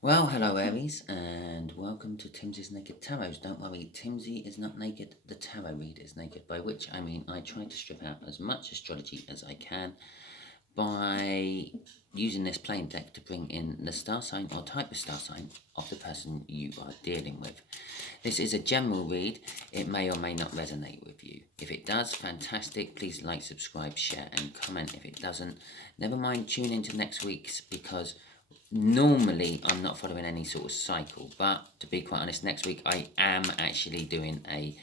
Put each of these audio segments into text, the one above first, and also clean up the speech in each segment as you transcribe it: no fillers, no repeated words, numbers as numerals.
Well, hello Aries, and welcome to Timsy's Naked Tarot. Don't worry, Timsy is not naked, the tarot reader is naked, by which I mean I try to strip out as much astrology as I can by using this plain deck to bring in the star sign or type of star sign of the person you are dealing with. This is a general read. It may or may not resonate with you. If it does, fantastic. Please like, subscribe, share and comment. If it doesn't, never mind, tune into next week's, because normally I'm not following any sort of cycle, but to be quite honest, next week I am actually doing a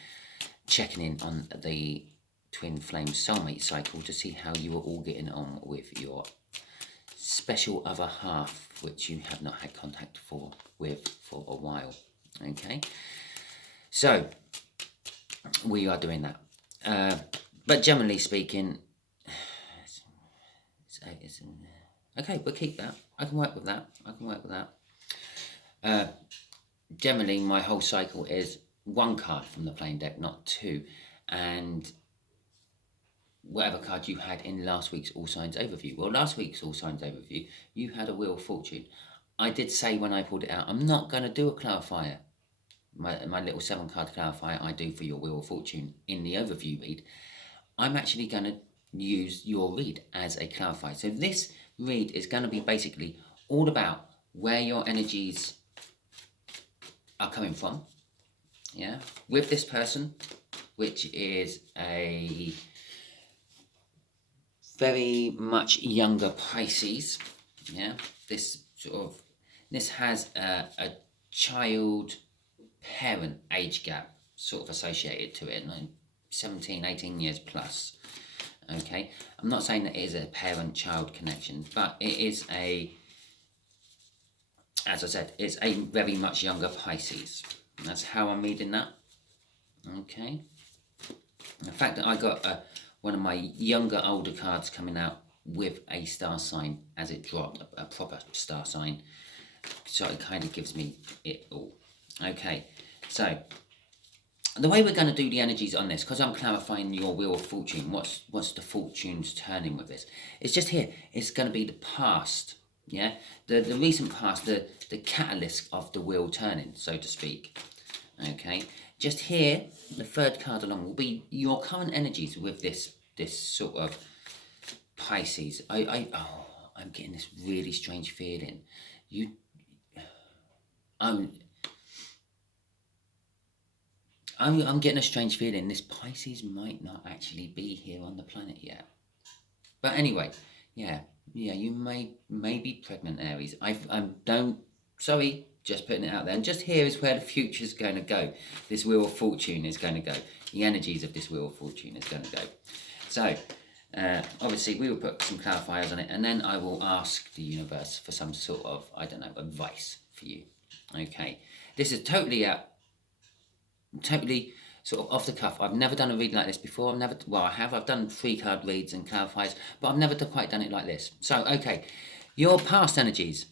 checking in on the twin flame soulmate cycle to see how you are all getting on with your special other half, which you have not had contact with for a while. Okay, so we are doing that, but generally speaking, it's okay, we'll keep that. I can work with that. Generally, my whole cycle is one card from the plain deck, not two, and whatever card you had in last week's All Signs Overview. Well, last week's All Signs Overview, you had a Wheel of Fortune. I did say when I pulled it out, I'm not going to do a clarifier. My little 7-card clarifier I do for your Wheel of Fortune in the overview read. I'm actually going to use your read as a clarifier. So this read is going to be basically all about where your energies are coming from, yeah, with this person, which is a very much younger Pisces, yeah. This has a child parent age gap sort of associated to it, like 17, 18 years plus. Okay, I'm not saying that it is a parent-child connection, but it is as I said, it's a very much younger Pisces. That's how I'm reading that. Okay. The fact that I got one of my younger, older cards coming out with a star sign as it dropped, a proper star sign, so it kind of gives me it all. Okay, so the way we're going to do the energies on this, because I'm clarifying your Wheel of Fortune, what's the fortunes turning with this? It's just here. It's going to be the past, yeah? The recent past, the catalyst of the wheel turning, so to speak. Okay? Just here, the third card along will be your current energies with this sort of Pisces. I'm getting this really strange feeling. I'm getting a strange feeling this Pisces might not actually be here on the planet yet. But anyway, yeah, you may be pregnant, Aries. Sorry, just putting it out there. And just here is where the future's going to go. This Wheel of Fortune is going to go. The energies of this Wheel of Fortune is going to go. So, obviously, we will put some clarifiers on it, and then I will ask the universe for some sort of, I don't know, advice for you. Okay, this is totally sort of off the cuff. I've never done a read like this before. I have. I've done 3-card reads and clarifiers, but I've never quite done it like this. So, okay, your past energies.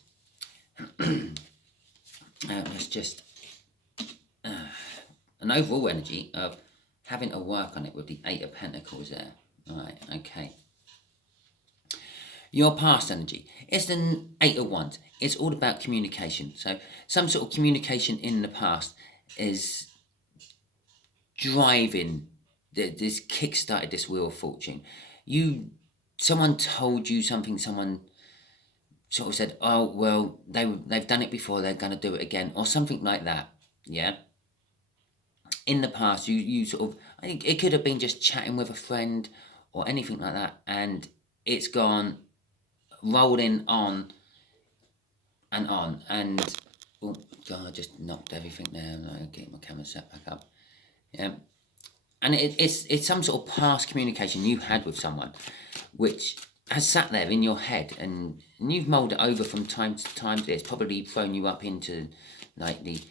Let's just an overall energy of having to work on it with the 8 of Pentacles there. All right, okay. Your past energy. It's the 8 of Wands. It's all about communication. So some sort of communication in the past is driving this kick-started this Wheel of Fortune. Someone told you something, someone sort of said, oh, well, they've done it before, they're going to do it again, or something like that, yeah? In the past, you sort of, I think it could have been just chatting with a friend or anything like that, and it's gone rolling on, and oh, God, I just knocked everything there, I'm getting my camera set back up, yeah? And it's some sort of past communication you had with someone, which has sat there in your head, and you've mulled it over from time to time. It's probably thrown you up into like the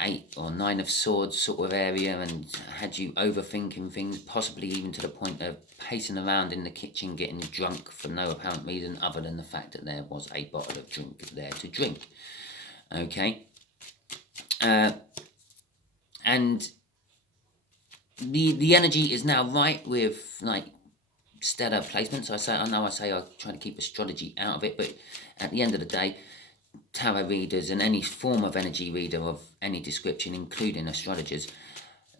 8 or 9 of Swords sort of area, and had you overthinking things, possibly even to the point of pacing around in the kitchen getting drunk for no apparent reason other than the fact that there was a bottle of drink there to drink. Okay. And the energy is now right with like stellar placements. I say I try to keep astrology out of it, but at the end of the day, tarot readers and any form of energy reader of any description, including astrologers,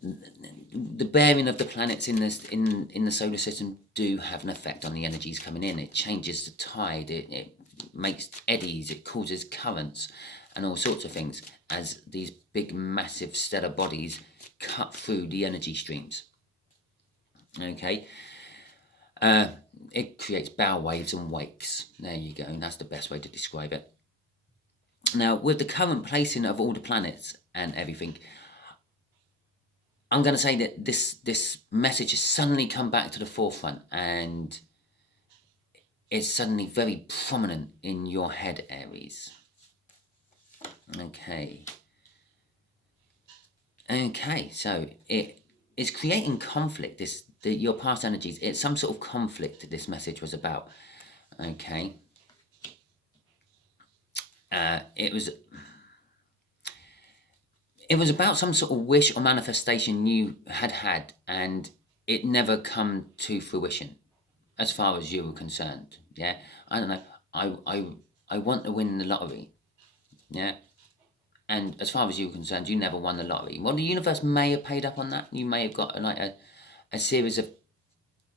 the bearing of the planets in this in the solar system do have an effect on the energies coming in. It changes the tide, it makes eddies, it causes currents and all sorts of things as these big massive stellar bodies cut through the energy streams. Okay, it creates bow waves and wakes. There you go, and that's the best way to describe it. Now, with the current placing of all the planets and everything, I'm going to say that this message has suddenly come back to the forefront, and it's suddenly very prominent in your head, Aries. Okay, so it is creating conflict. Your past energies, it's some sort of conflict this message was about. Okay. It was about some sort of wish or manifestation you had, and it never come to fruition, as far as you were concerned. Yeah, I don't know. I want to win the lottery. Yeah, and as far as you were concerned, you never won the lottery. Well, the universe may have paid up on that. You may have got like a series of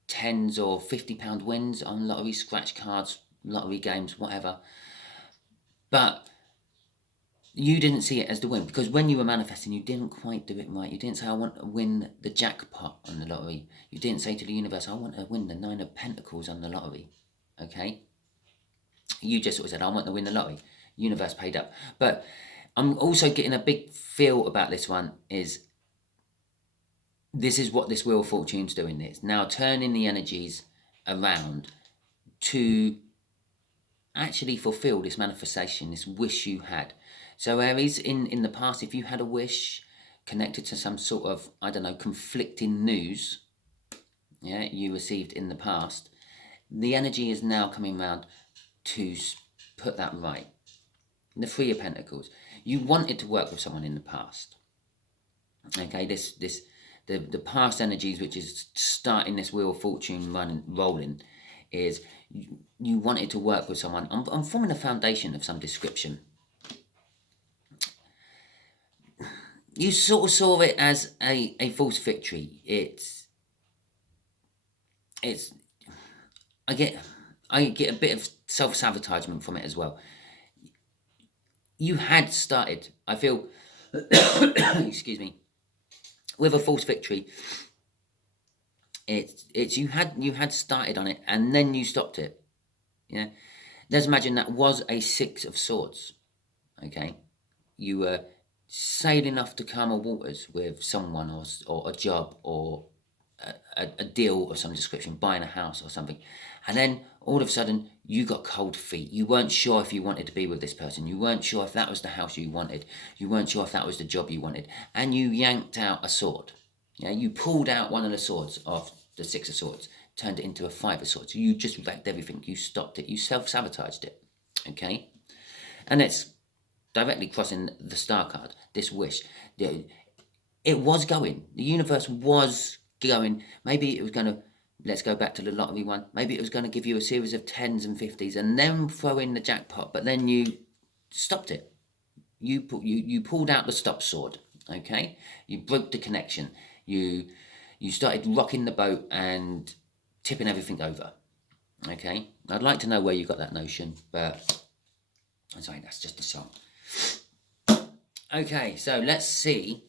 £10 or £50 wins on lottery, scratch cards, lottery games, whatever. But you didn't see it as the win, because when you were manifesting, you didn't quite do it right. You didn't say, I want to win the jackpot on the lottery. You didn't say to the universe, I want to win the 9 of Pentacles on the lottery. Okay? You just sort of said, I want to win the lottery. Universe paid up. But I'm also getting a big feel about this one is this is what this Wheel of Fortune's doing. It's now turning the energies around to actually fulfill this manifestation, this wish you had. So Aries, in the past, if you had a wish connected to some sort of, I don't know, conflicting news, yeah, you received in the past, the energy is now coming around to put that right. The 3 of Pentacles. You wanted to work with someone in the past. Okay, the past energies, which is starting this Wheel of Fortune rolling, is you wanted to work with someone. I'm forming a foundation of some description. You sort of saw it as a false victory. I get a bit of self-sabotagement from it as well. You had started, I feel, excuse me, with a false victory. It's you had started on it and then you stopped it. Yeah, let's imagine that was a 6 of Swords. Okay, you were sailing off to calmer waters with someone or a job or a deal of some description, buying a house or something, and then all of a sudden you got cold feet. You weren't sure if you wanted to be with this person. You weren't sure if that was the house you wanted. You weren't sure if that was the job you wanted, and you yanked out a sword. Yeah, you pulled out one of the swords of the 6 of Swords, turned it into a 5 of Swords. You just wrecked everything. You stopped it. You self-sabotaged it. Okay, and it's directly crossing the star card, this wish. It was going. The universe was going. Maybe it was going to, let's go back to the lottery one. Maybe it was going to give you a series of 10s and 50s and then throw in the jackpot, but then you stopped it. You pulled out the stop sword, okay? You broke the connection. You started rocking the boat and tipping everything over, okay? I'd like to know where you got that notion, but I'm sorry, that's just a song. Okay, so let's see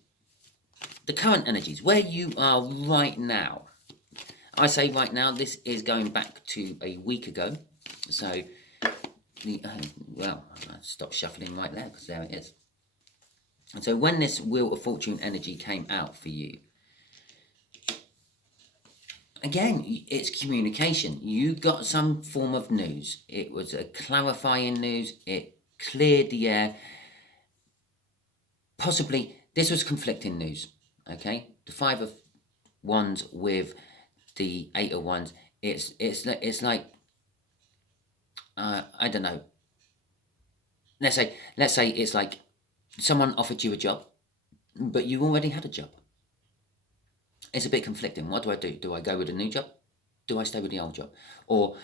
the current energies, where you are right now. I say right now, this is going back to a week ago. So, well, I'll stop shuffling right there because there it is. And so when this Wheel of Fortune energy came out for you, again, it's communication. You got some form of news. It was a clarifying news. It cleared the air. Possibly, this was conflicting news, okay? The 5 of Wands with the 8 of Wands, it's like, I don't know. Let's say it's like someone offered you a job, but you already had a job. It's a bit conflicting. What do I do? Do I go with a new job? Do I stay with the old job? Or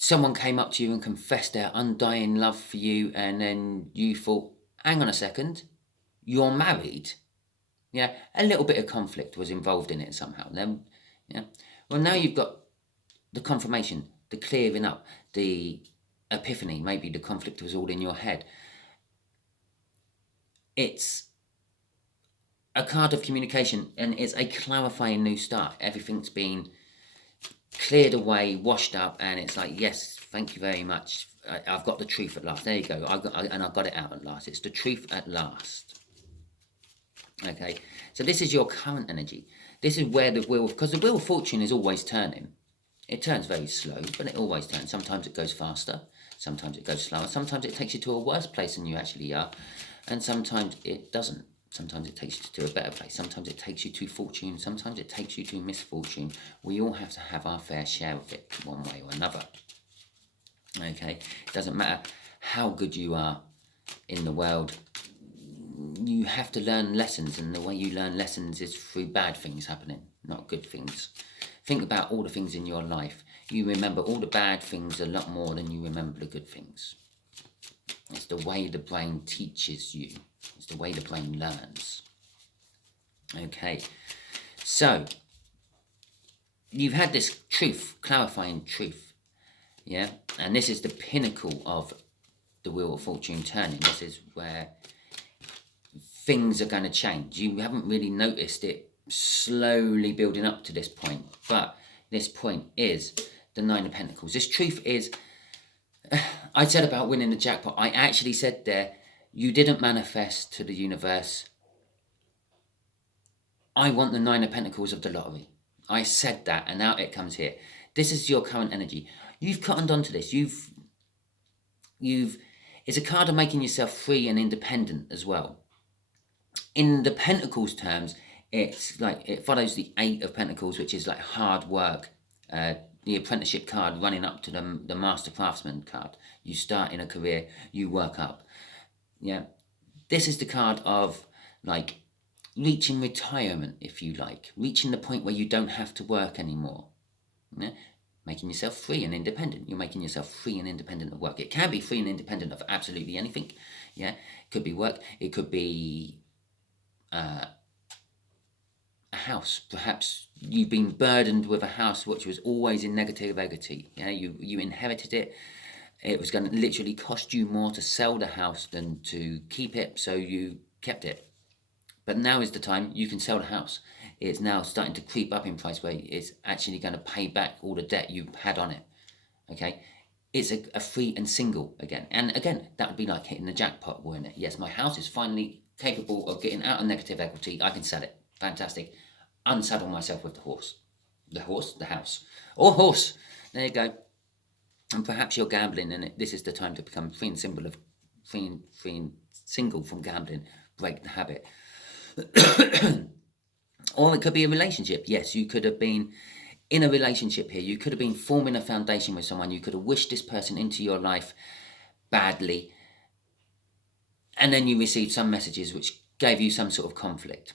someone came up to you and confessed their undying love for you, and then you thought, hang on a second, you're married. Yeah, a little bit of conflict was involved in it somehow. Then, yeah, well, now you've got the confirmation, the clearing up, the epiphany. Maybe the conflict was all in your head. It's a card of communication, and it's a clarifying new start. Everything's been cleared away, washed up, and it's like, yes, thank you very much. I've got the truth at last. There you go. I've got it out at last. It's the truth at last. Okay, so this is your current energy. This is where the wheel, because the wheel of fortune is always turning. It turns very slow, but it always turns. Sometimes it goes faster, sometimes it goes slower, sometimes it takes you to a worse place than you actually are, and sometimes it doesn't. Sometimes it takes you to a better place, sometimes it takes you to fortune, sometimes it takes you to misfortune. We all have to have our fair share of it, one way or another. Okay, it doesn't matter how good you are in the world, you have to learn lessons, and the way you learn lessons is through bad things happening, not good things. Think about all the things in your life. You remember all the bad things a lot more than you remember the good things. It's the way the brain teaches you. It's the way the brain learns. Okay, so you've had this truth, clarifying truth, yeah? And this is the pinnacle of the Wheel of Fortune turning. This is where things are going to change. You haven't really noticed it slowly building up to this point, but this point is the Nine of Pentacles. This truth is, I said about winning the jackpot, I actually said there, you didn't manifest to the universe, I want the Nine of Pentacles of the lottery. I said that, and now it comes here. This is your current energy. You've cottoned onto this. It's a card of making yourself free and independent as well. In the Pentacles terms, it's like, it follows the Eight of Pentacles, which is like hard work, the apprenticeship card running up to the Master Craftsman card. You start in a career, you work up. Yeah, this is the card of like reaching retirement, if you like, reaching the point where you don't have to work anymore. Yeah? Making yourself free and independent. You're making yourself free and independent of work. It can be free and independent of absolutely anything. Yeah, it could be work. It could be a house. Perhaps you've been burdened with a house which was always in negative equity. Yeah, you inherited it. It was going to literally cost you more to sell the house than to keep it, so you kept it. But now is the time you can sell the house. It's now starting to creep up in price where it's actually going to pay back all the debt you had on it. Okay, it's a free and single again. And again, that would be like hitting the jackpot, wouldn't it? Yes, my house is finally capable of getting out of negative equity. I can sell it. Fantastic. Unsaddle myself with the horse. The horse? The house. Or horse. There you go. And perhaps you're gambling, and this is the time to become free and single from gambling. Break the habit. Or it could be a relationship. Yes, you could have been in a relationship here. You could have been forming a foundation with someone. You could have wished this person into your life badly, and then you received some messages which gave you some sort of conflict.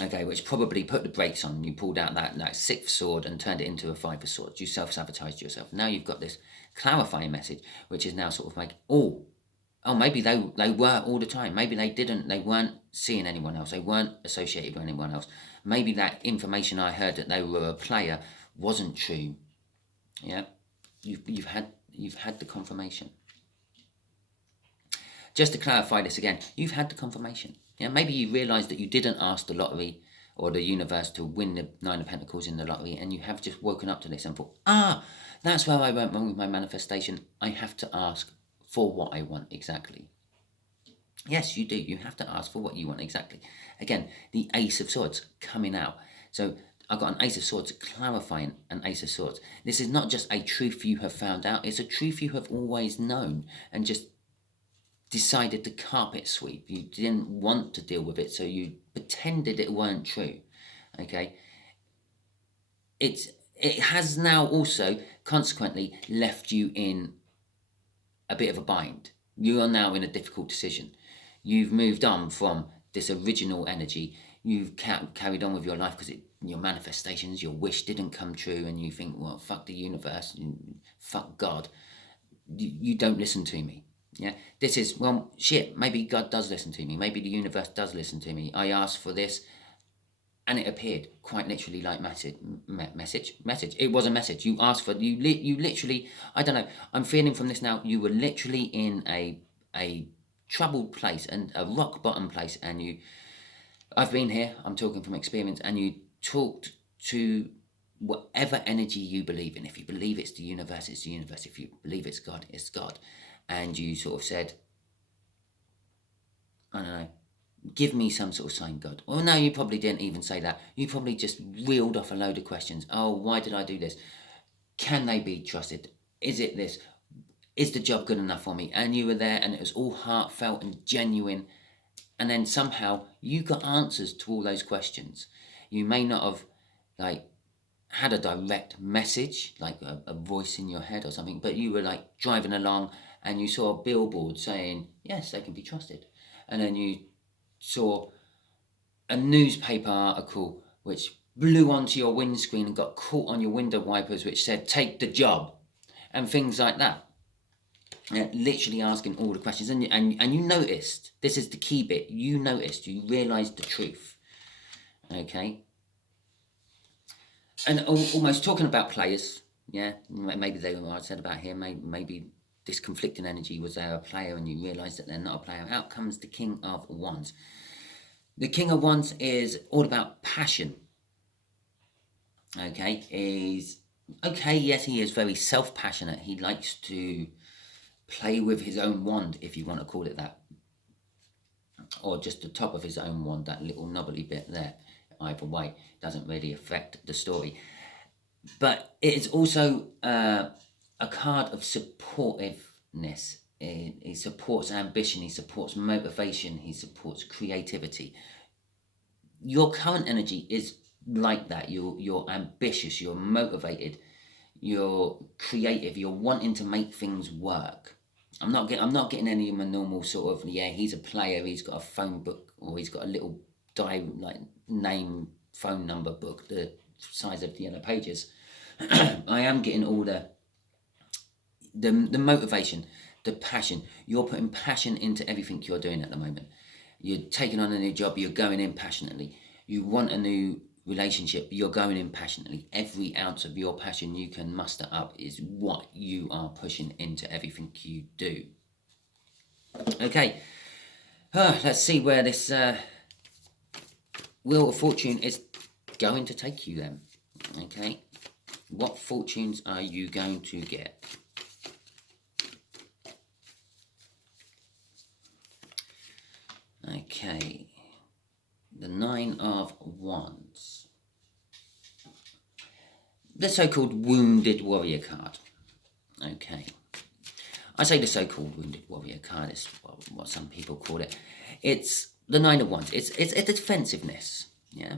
Okay, which probably put the brakes on. You pulled out that sixth sword and turned it into a five of swords. You self-sabotaged yourself. Now you've got this clarifying message, which is now sort of like, oh, maybe they were all the time. Maybe they weren't seeing anyone else. They weren't associated with anyone else. Maybe that information I heard that they were a player wasn't true. Yeah, you've had the confirmation. Just to clarify this again, you've had the confirmation. Yeah, maybe you realised that you didn't ask the lottery or the universe to win the Nine of Pentacles in the lottery, and you have just woken up to this and thought, that's where I went wrong with my manifestation. I have to ask for what I want exactly. Yes, you do. You have to ask for what you want exactly. Again, the Ace of Swords coming out. So I've got an Ace of Swords clarifying an Ace of Swords. This is not just a truth you have found out. It's a truth you have always known and just decided to carpet sweep. You didn't want to deal with it, so you pretended it weren't true. Okay? It has now also consequently left you in a bit of a bind. You are now in a difficult decision. You've moved on from this original energy. you've carried on with your life because your manifestations, your wish didn't come true, and you think, well, fuck the universe, fuck God, you don't listen to me. Yeah, this is, well, shit, maybe God does listen to me, maybe the universe does listen to me. I asked for this, and it appeared quite literally like message. It was a message. You asked for, you literally, I don't know, I'm feeling from this now, you were literally in a troubled place and a rock bottom place, and I've been here, I'm talking from experience, and you talked to whatever energy you believe in. If you believe it's the universe, it's the universe. If you believe it's God, it's God. And you sort of said, I don't know, give me some sort of sign, God. Well, no, you probably didn't even say that. You probably just reeled off a load of questions. Oh, why did I do this? Can they be trusted? Is it this? Is the job good enough for me? And you were there, and it was all heartfelt and genuine. And then somehow you got answers to all those questions. You may not have, like, had a direct message, like a voice in your head or something, but you were like driving along and you saw a billboard saying, yes, they can be trusted. And then you saw a newspaper article which blew onto your windscreen and got caught on your window wipers, which said, take the job, and things like that. Yeah, literally asking all the questions. And you noticed, this is the key bit, you noticed, you realised the truth. Okay? And almost talking about players, yeah, maybe they were, I said about here, maybe this conflicting energy was there a player and you realise that they're not a player. Out comes the King of Wands. The King of Wands is all about passion. Okay, yes, he is very self-passionate. He likes to play with his own wand, if you want to call it that. Or just the top of his own wand, that little knobbly bit there. Either way, doesn't really affect the story. But it is also a card of supportiveness. He supports ambition, he supports motivation, he supports creativity. Your current energy is like that. You're ambitious, you're motivated, you're creative, you're wanting to make things work. I'm not getting any of my normal sort of, yeah, he's a player, he's got a phone book, or he's got a little name phone number book the size of the yellow pages. I am getting all the motivation, the passion. You're putting passion into everything you're doing at the moment. You're taking on a new job, you're going in passionately. You want a new relationship, you're going in passionately. Every ounce of your passion you can muster up is what you are pushing into everything you do. Okay, let's see where this Wheel of Fortune is going to take you then. Okay, what fortunes are you going to get? Okay, the Nine of Wands. The so-called Wounded Warrior card. Okay. I say the so-called Wounded Warrior card is what some people call it. It's the Nine of Wands. It's a defensiveness, yeah?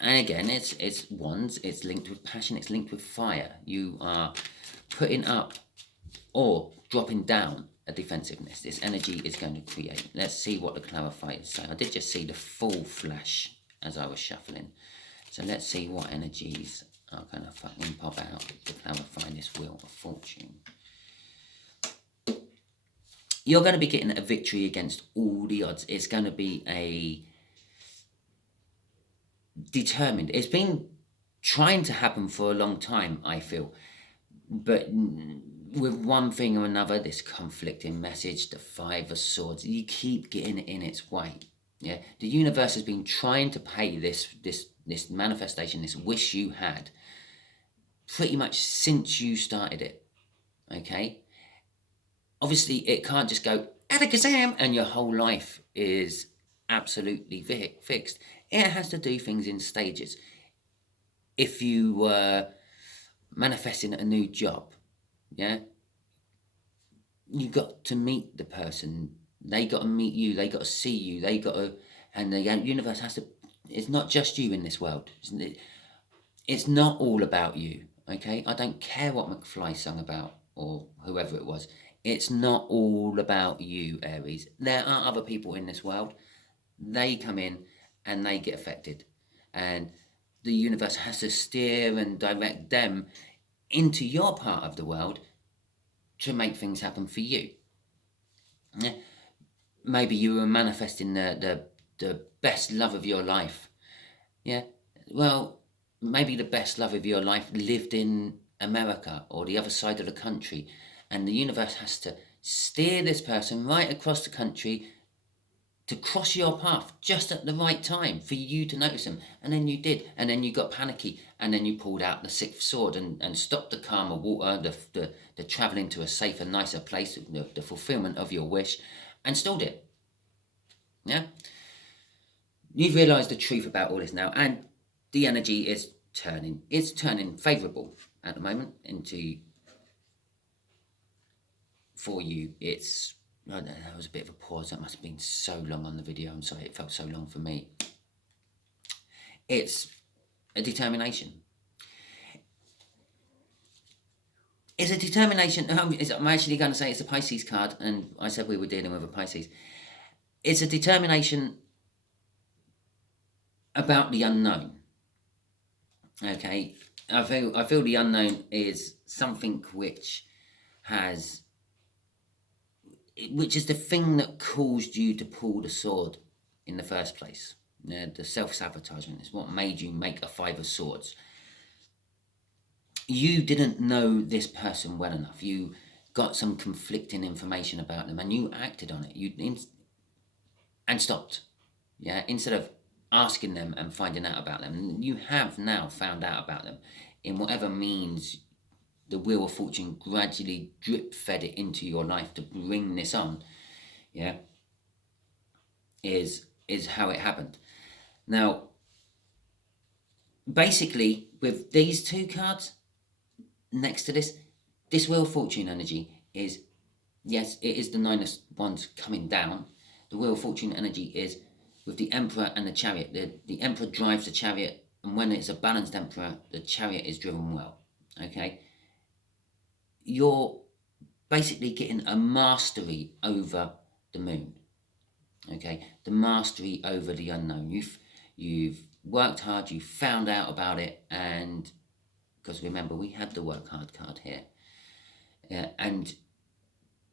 And again, it's wands, it's linked with passion, it's linked with fire. You are putting up or dropping down a defensiveness. This energy is going to create. Let's see what the clarifiers say. I did just see the full flash as I was shuffling. So let's see what energies are going to fucking pop out to clarify this Wheel of Fortune. You're going to be getting a victory against all the odds. It's going to be a determined. It's been trying to happen for a long time, I feel. But with one thing or another, this conflicting message, the Five of Swords, you keep getting it in its way. Yeah, the universe has been trying to pay this manifestation, this wish you had, pretty much since you started it. Okay. Obviously, it can't just go Adagazam and your whole life is absolutely fixed. It has to do things in stages. If you were manifesting a new job, yeah, you got to meet the person. They got to meet you. They got to see you. They got to, and the universe has to. It's not just you in this world, isn't it? It's not all about you. Okay, I don't care what McFly sung about or whoever it was. It's not all about you, Aries. There are other people in this world. They come in and they get affected. And the universe has to steer and direct them into your part of the world to make things happen for you. Yeah. Maybe you were manifesting the best love of your life. Yeah. Well, maybe the best love of your life lived in America or the other side of the country, and the universe has to steer this person right across the country to cross your path just at the right time for you to notice them. And then you did, and then you got panicky, and then you pulled out the sixth sword and stopped the calmer water, the travelling to a safer, nicer place, the fulfillment of your wish, and stalled it. Yeah? You've realised the truth about all this now, and the energy is turning. It's turning favourable at the moment for you. It's... Oh, that was a bit of a pause. That must have been so long on the video. I'm sorry, it felt so long for me. It's a determination. It's a determination. I'm actually going to say it's a Pisces card, and I said we were dealing with a Pisces. It's a determination about the unknown. Okay, I feel the unknown is something which is the thing that caused you to pull the sword in the first place. The self-sabotagement is what made you make a Five of Swords. You didn't know this person well enough. You got some conflicting information about them and you acted on it. And stopped. Yeah, instead of asking them and finding out about them. You have now found out about them in whatever means the Wheel of Fortune gradually drip-fed it into your life to bring this on. Yeah, is how it happened. Now, basically, with these two cards next to this Wheel of Fortune energy is, yes, it is the Nine of Wands coming down. The Wheel of Fortune energy is with the Emperor and the Chariot. The Emperor drives the Chariot, and when it's a balanced Emperor, the Chariot is driven well. Okay? You're basically getting a mastery over the moon. Okay? The mastery over the unknown. You've worked hard, you've found out about it, and because remember, we had the work hard card here. And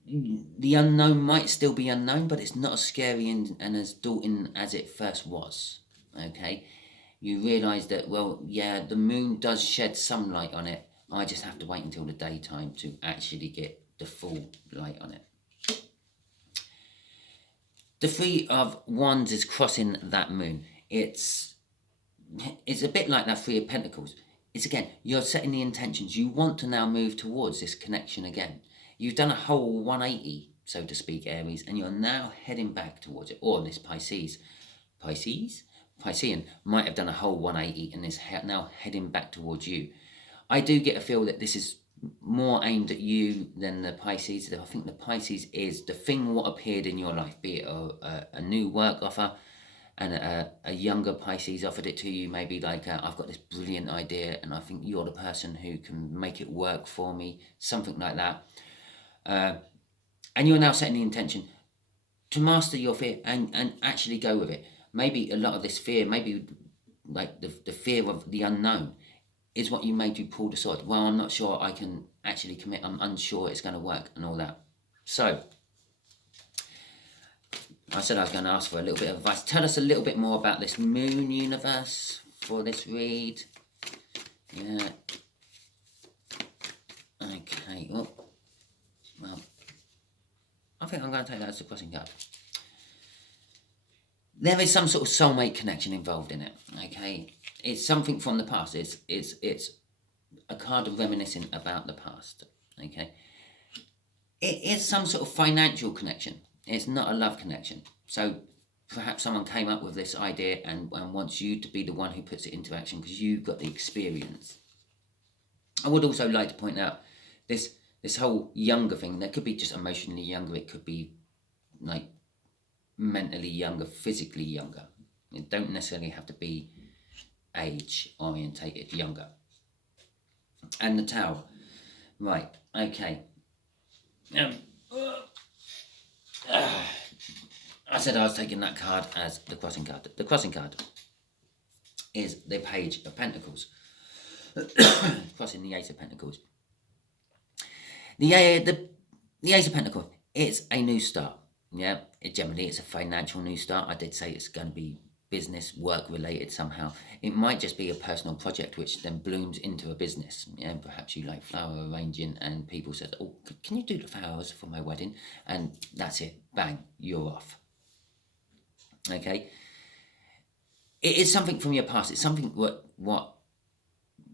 the unknown might still be unknown, but it's not as scary and as daunting as it first was. Okay? You realise that, well, yeah, the moon does shed some light on it. I just have to wait until the daytime to actually get the full light on it. The Three of Wands is crossing that moon. It's a bit like that Three of Pentacles. It's again, you're setting the intentions. You want to now move towards this connection again. You've done a whole 180, so to speak, Aries, and you're now heading back towards it. Or this Piscean might have done a whole 180 and is now heading back towards you. I do get a feel that this is more aimed at you than the Pisces. I think the Pisces is the thing what appeared in your life, be it a new work offer, and a younger Pisces offered it to you, maybe like, I've got this brilliant idea and I think you're the person who can make it work for me, something like that. And you're now setting the intention to master your fear and actually go with it. Maybe a lot of this fear, maybe like the fear of the unknown, is what you made you pull the sword. Well, I'm not sure I can actually commit. I'm unsure it's going to work and all that. So, I said I was going to ask for a little bit of advice. Tell us a little bit more about this moon universe for this read. Yeah. Okay. Oh. Well, I think I'm going to take that as a crossing card. There is some sort of soulmate connection involved in it. Okay. It's something from the past. It's a card reminiscing about the past. Okay. It is some sort of financial connection. It's not a love connection. So perhaps someone came up with this idea and wants you to be the one who puts it into action because you've got the experience. I would also like to point out this whole younger thing. That could be just emotionally younger. It could be like mentally younger, physically younger. It don't necessarily have to be age orientated younger. And the Tower. Right, okay. I said I was taking that card as the crossing card. The crossing card is the Page of Pentacles. Crossing the Ace of Pentacles. The Ace of Pentacles, it's a new start. Yeah, generally it's a financial new start. I did say it's going to be business, work related somehow. It might just be a personal project which then blooms into a business. Yeah, perhaps you like flower arranging and people said, oh, can you do the flowers for my wedding? And that's it. Bang, you're off. Okay. It is something from your past. It's something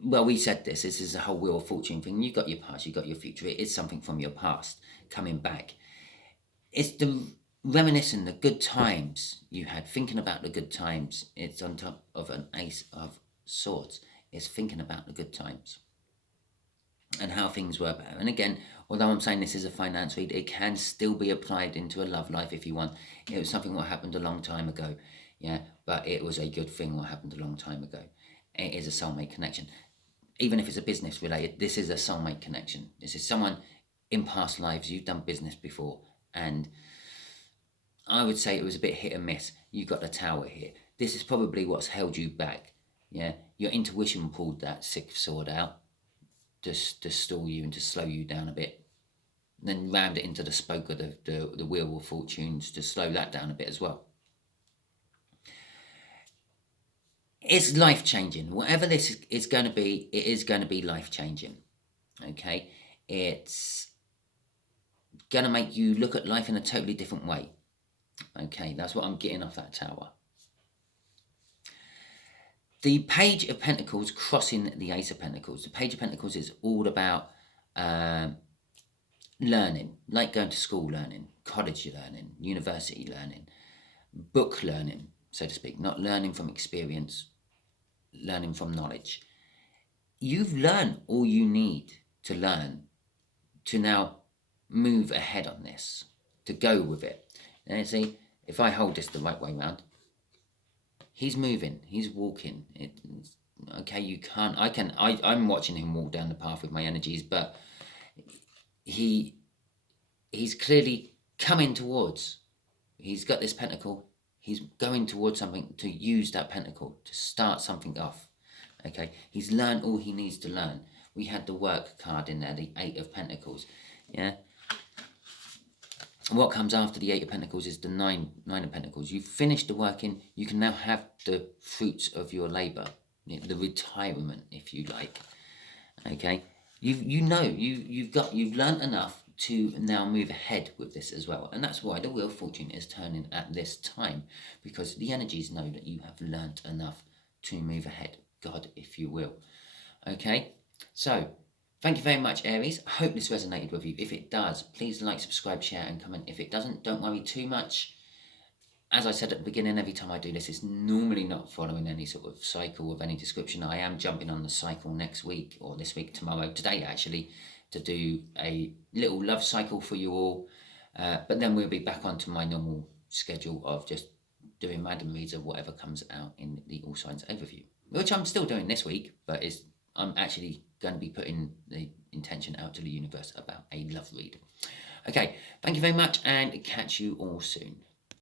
well, we said this is a whole Wheel of Fortune thing. You got your past, you got your future. It is something from your past coming back. It's the reminiscing the good times you had, thinking about the good times. It's on top of an Ace of Swords. It's thinking about the good times and how things were better. And again, although I'm saying this is a finance read, it can still be applied into a love life if you want. It was something what happened a long time ago, yeah, but it was a good thing what happened a long time ago. It is a soulmate connection. Even if it's a business related, this is a soulmate connection. This is someone in past lives you've done business before, and I would say it was a bit hit and miss. You got the Tower here. This is probably what's held you back. Yeah, your intuition pulled that sixth sword out to stall you and to slow you down a bit. Then rammed it into the spoke of the Wheel of Fortunes to slow that down a bit as well. It's life changing. Whatever this is going to be, it is going to be life changing. Okay, it's going to make you look at life in a totally different way. Okay, that's what I'm getting off that Tower. The Page of Pentacles crossing the Ace of Pentacles. The Page of Pentacles is all about learning, like going to school learning, college learning, university learning, book learning, so to speak. Not learning from experience, learning from knowledge. You've learned all you need to learn to now move ahead on this, to go with it. And see, if I hold this the right way round, he's moving, he's walking. Okay, you can't, I'm watching him walk down the path with my energies, but he's clearly coming towards, he's got this pentacle, he's going towards something to use that pentacle to start something off. Okay, he's learned all he needs to learn. We had the work card in there, the Eight of Pentacles. Yeah. What comes after the Eight of Pentacles is the Nine of Pentacles. You've finished the working. You can now have the fruits of your labour, the retirement, if you like. Okay, you've learned enough to now move ahead with this as well, and that's why the Wheel of Fortune is turning at this time, because the energies know that you have learnt enough to move ahead. God, if you will. Okay, so thank you very much, Aries. I hope this resonated with you. If it does, please like, subscribe, share, and comment. If it doesn't, don't worry too much. As I said at the beginning, every time I do this, it's normally not following any sort of cycle of any description. I am jumping on the cycle next week, or this week, tomorrow, today actually, to do a little love cycle for you all. But then we'll be back onto my normal schedule of just doing random reads of whatever comes out in the All Signs overview, which I'm still doing this week, but I'm actually going to be putting the intention out to the universe about a love read. Okay, thank you very much, and catch you all soon.